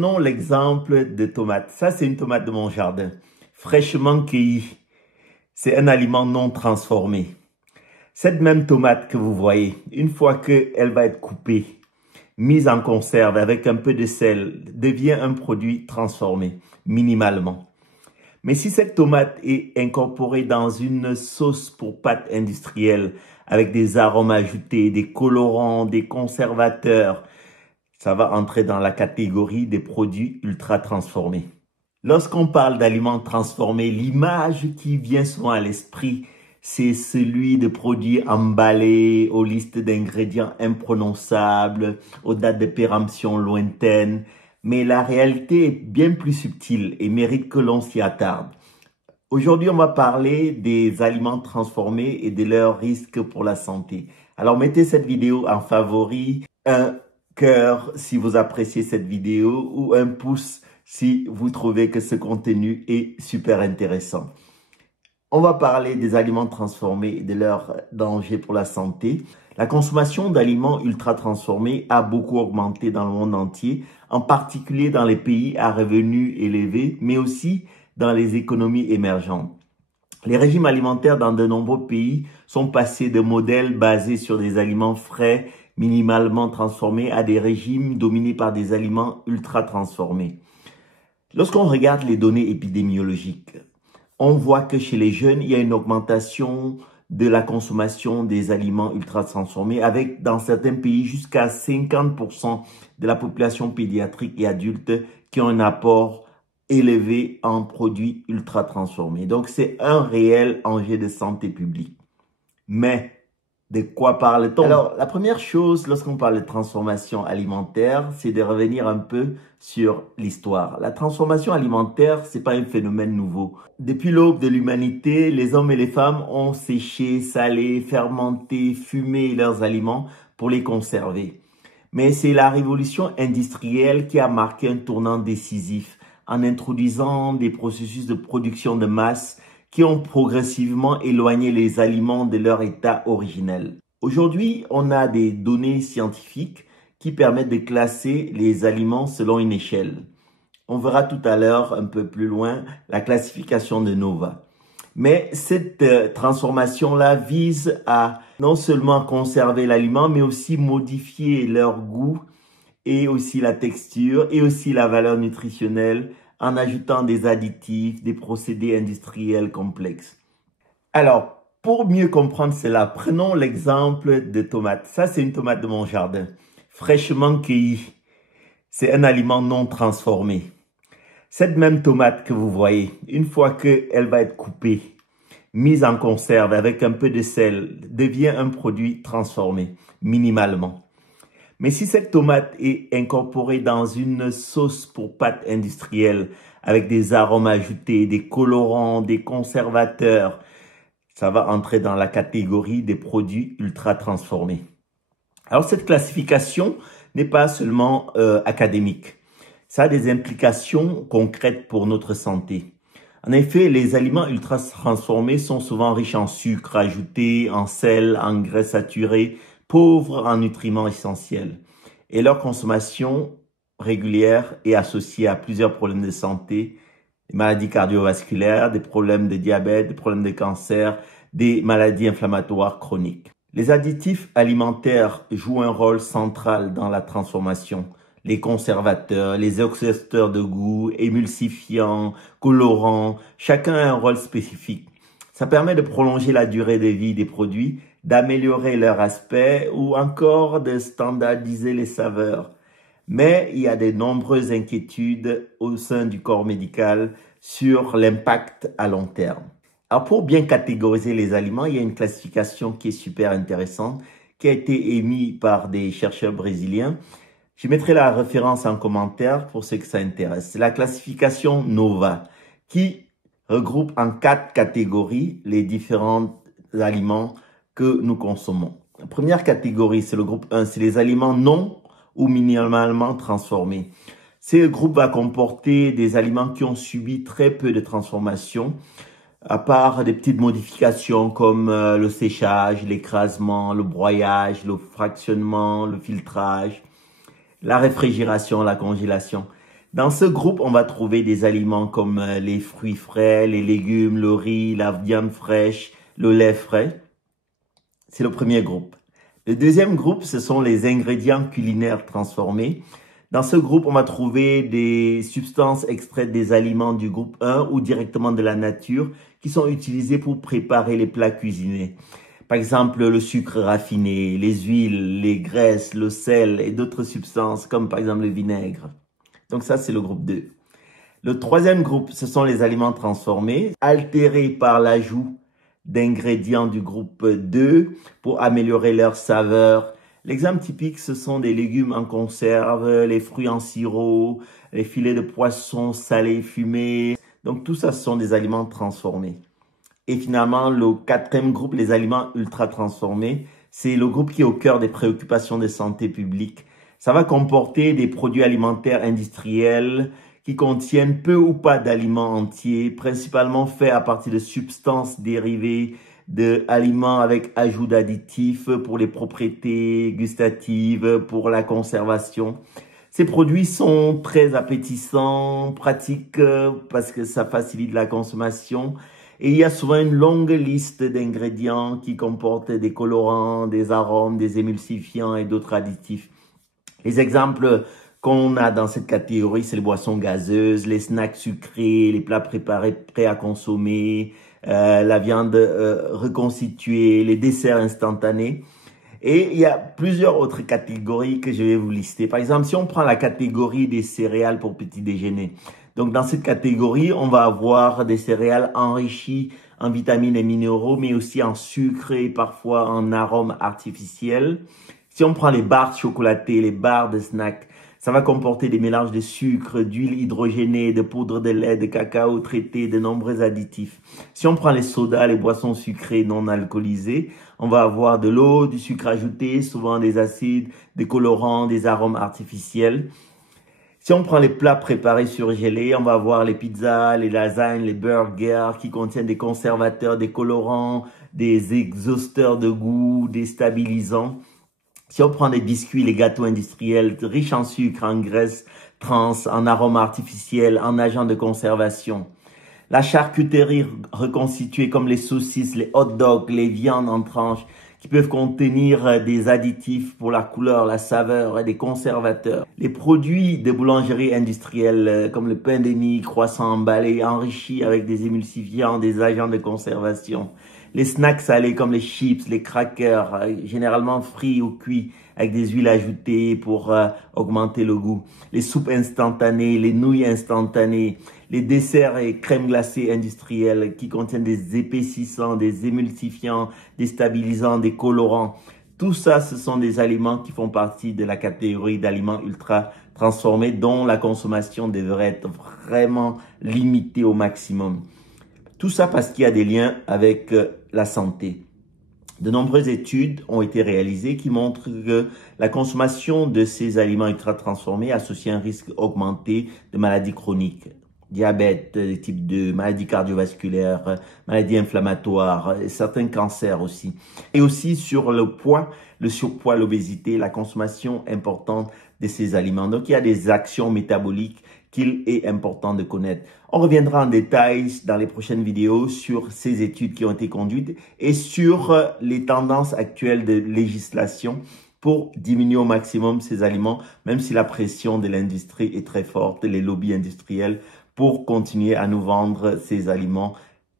Prenons l'exemple de tomates. Ça, c'est une tomate de mon jardin, fraîchement cueillie. C'est un aliment non transformé. Cette même tomate que vous voyez, une fois qu'elle va être coupée, mise en conserve avec un peu de sel, devient un produit transformé, minimalement. Mais si cette tomate est incorporée dans une sauce pour pâtes industrielle, avec des arômes ajoutés, des colorants, des conservateurs, ça va entrer dans la catégorie des produits ultra transformés. Lorsqu'on parle d'aliments transformés, l'image qui vient souvent à l'esprit, c'est celui de produits emballés aux listes d'ingrédients imprononçables, aux dates de péremption lointaines. Mais la réalité est bien plus subtile et mérite que l'on s'y attarde. Aujourd'hui, on va parler des aliments transformés et de leurs risques pour la santé. Alors, mettez cette vidéo en favori, un cœur si vous appréciez cette vidéo ou un pouce si vous trouvez que ce contenu est super intéressant. On va parler des aliments transformés et de leurs dangers pour la santé. La consommation d'aliments ultra transformés a beaucoup augmenté dans le monde entier, en particulier dans les pays à revenus élevés, mais aussi dans les économies émergentes. Les régimes alimentaires dans de nombreux pays sont passés de modèles basés sur des aliments frais, minimalement transformés, à des régimes dominés par des aliments ultra transformés. Lorsqu'on regarde les données épidémiologiques, on voit que chez les jeunes, il y a une augmentation de la consommation des aliments ultra transformés avec, dans certains pays, jusqu'à 50% de la population pédiatrique et adulte qui ont un apport élevé en produits ultra transformés. Donc, c'est un réel enjeu de santé publique. Mais de quoi parle-t-on? Alors, la première chose, lorsqu'on parle de transformation alimentaire, c'est de revenir un peu sur l'histoire. La transformation alimentaire, c'est pas un phénomène nouveau. Depuis l'aube de l'humanité, les hommes et les femmes ont séché, salé, fermenté, fumé leurs aliments pour les conserver. Mais c'est la révolution industrielle qui a marqué un tournant décisif en introduisant des processus de production de masse qui ont progressivement éloigné les aliments de leur état originel. Aujourd'hui, on a des données scientifiques qui permettent de classer les aliments selon une échelle. On verra tout à l'heure, un peu plus loin, la classification de Nova. Mais cette transformation-là vise à non seulement conserver l'aliment, mais aussi modifier leur goût et aussi la texture et aussi la valeur nutritionnelle en ajoutant des additifs, des procédés industriels complexes. Alors, pour mieux comprendre cela, prenons l'exemple de tomates. Ça, c'est une tomate de mon jardin, fraîchement cueillie. C'est un aliment non transformé. Cette même tomate que vous voyez, une fois qu'elle va être coupée, mise en conserve avec un peu de sel, devient un produit transformé, minimalement. Mais si cette tomate est incorporée dans une sauce pour pâtes industrielle avec des arômes ajoutés, des colorants, des conservateurs, ça va entrer dans la catégorie des produits ultra transformés. Alors cette classification n'est pas seulement académique. Ça a des implications concrètes pour notre santé. En effet, les aliments ultra transformés sont souvent riches en sucre ajouté, en sel, en graisses saturées, pauvres en nutriments essentiels. Et leur consommation régulière est associée à plusieurs problèmes de santé, des maladies cardiovasculaires, des problèmes de diabète, des problèmes de cancer, des maladies inflammatoires chroniques. Les additifs alimentaires jouent un rôle central dans la transformation. Les conservateurs, les oxydateurs de goût, émulsifiants, colorants, chacun a un rôle spécifique. Ça permet de prolonger la durée de vie des produits, d'améliorer leur aspect ou encore de standardiser les saveurs. Mais il y a de nombreuses inquiétudes au sein du corps médical sur l'impact à long terme. Alors pour bien catégoriser les aliments, il y a une classification qui est super intéressante, qui a été émise par des chercheurs brésiliens. Je mettrai la référence en commentaire pour ceux que ça intéresse. C'est la classification Nova, qui regroupe en 4 catégories les différents aliments que nous consommons. La première catégorie, c'est le groupe 1, c'est les aliments non ou minimalement transformés. Ce groupe va comporter des aliments qui ont subi très peu de transformation, à part des petites modifications comme le séchage, l'écrasement, le broyage, le fractionnement, le filtrage, la réfrigération, la congélation. Dans ce groupe, on va trouver des aliments comme les fruits frais, les légumes, le riz, la viande fraîche, le lait frais. C'est le premier groupe. Le deuxième groupe, ce sont les ingrédients culinaires transformés. Dans ce groupe, on va trouver des substances extraites des aliments du groupe 1 ou directement de la nature qui sont utilisées pour préparer les plats cuisinés. Par exemple, le sucre raffiné, les huiles, les graisses, le sel et d'autres substances comme par exemple le vinaigre. Donc ça, c'est le groupe 2. Le troisième groupe, ce sont les aliments transformés, altérés par l'ajout d'ingrédients du groupe 2 pour améliorer leur saveur. L'exemple typique, ce sont des légumes en conserve, les fruits en sirop, les filets de poisson salés, fumés. Donc tout ça, ce sont des aliments transformés. Et finalement, le quatrième groupe, les aliments ultra transformés, c'est le groupe qui est au cœur des préoccupations de santé publique. Ça va comporter des produits alimentaires industriels qui contiennent peu ou pas d'aliments entiers, principalement faits à partir de substances dérivées d'aliments avec ajout d'additifs pour les propriétés gustatives, pour la conservation. Ces produits sont très appétissants, pratiques parce que ça facilite la consommation. Et il y a souvent une longue liste d'ingrédients qui comportent des colorants, des arômes, des émulsifiants et d'autres additifs. Les exemples qu'on a dans cette catégorie, c'est les boissons gazeuses, les snacks sucrés, les plats préparés prêts à consommer, la viande reconstituée, les desserts instantanés. Et il y a plusieurs autres catégories que je vais vous lister. Par exemple, si on prend la catégorie des céréales pour petit déjeuner. Donc, dans cette catégorie, on va avoir des céréales enrichies en vitamines et minéraux, mais aussi en sucre et parfois en arômes artificiels. Si on prend les barres chocolatées, les barres de snack, ça va comporter des mélanges de sucre, d'huile hydrogénée, de poudre de lait, de cacao traité, de nombreux additifs. Si on prend les sodas, les boissons sucrées non alcoolisées, on va avoir de l'eau, du sucre ajouté, souvent des acides, des colorants, des arômes artificiels. Si on prend les plats préparés surgelés, on va avoir les pizzas, les lasagnes, les burgers qui contiennent des conservateurs, des colorants, des exhausteurs de goût, des stabilisants. Si on prend des biscuits, les gâteaux industriels riches en sucre, en graisse trans, en arômes artificiels, en agents de conservation. La charcuterie reconstituée comme les saucisses, les hot dogs, les viandes en tranches qui peuvent contenir des additifs pour la couleur, la saveur et des conservateurs. Les produits de boulangerie industrielle comme le pain de mie, croissants emballés, enrichis avec des émulsifiants, des agents de conservation. Les snacks salés comme les chips, les crackers, généralement frits ou cuits avec des huiles ajoutées pour augmenter le goût. Les soupes instantanées, les nouilles instantanées, les desserts et crèmes glacées industrielles qui contiennent des épaississants, des émulsifiants, des stabilisants, des colorants. Tout ça, ce sont des aliments qui font partie de la catégorie d'aliments ultra transformés dont la consommation devrait être vraiment limitée au maximum. Tout ça parce qu'il y a des liens avec la santé. De nombreuses études ont été réalisées qui montrent que la consommation de ces aliments ultra transformés associe un risque augmenté de maladies chroniques, diabète de type 2, maladies cardiovasculaires, maladies inflammatoires, certains cancers aussi. Et aussi sur le poids, le surpoids, l'obésité, la consommation importante de ces aliments. Donc, il y a des actions métaboliques qu'il est important de connaître. On reviendra en détail dans les prochaines vidéos sur ces études qui ont été conduites et sur les tendances actuelles de législation pour diminuer au maximum ces aliments, même si la pression de l'industrie est très forte, les lobbies industriels, pour continuer à nous vendre ces aliments.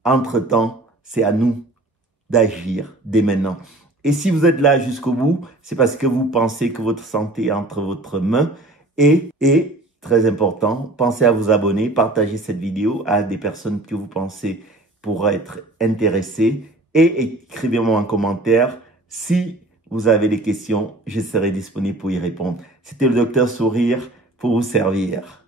Entre-temps, c'est à nous d'agir dès maintenant. Et si vous êtes là jusqu'au bout, c'est parce que vous pensez que votre santé est entre votre main et très important, pensez à vous abonner, partagez cette vidéo à des personnes que vous pensez pourraient être intéressées et écrivez-moi en commentaire si vous avez des questions, je serai disponible pour y répondre. C'était le Docteur Sourire pour vous servir.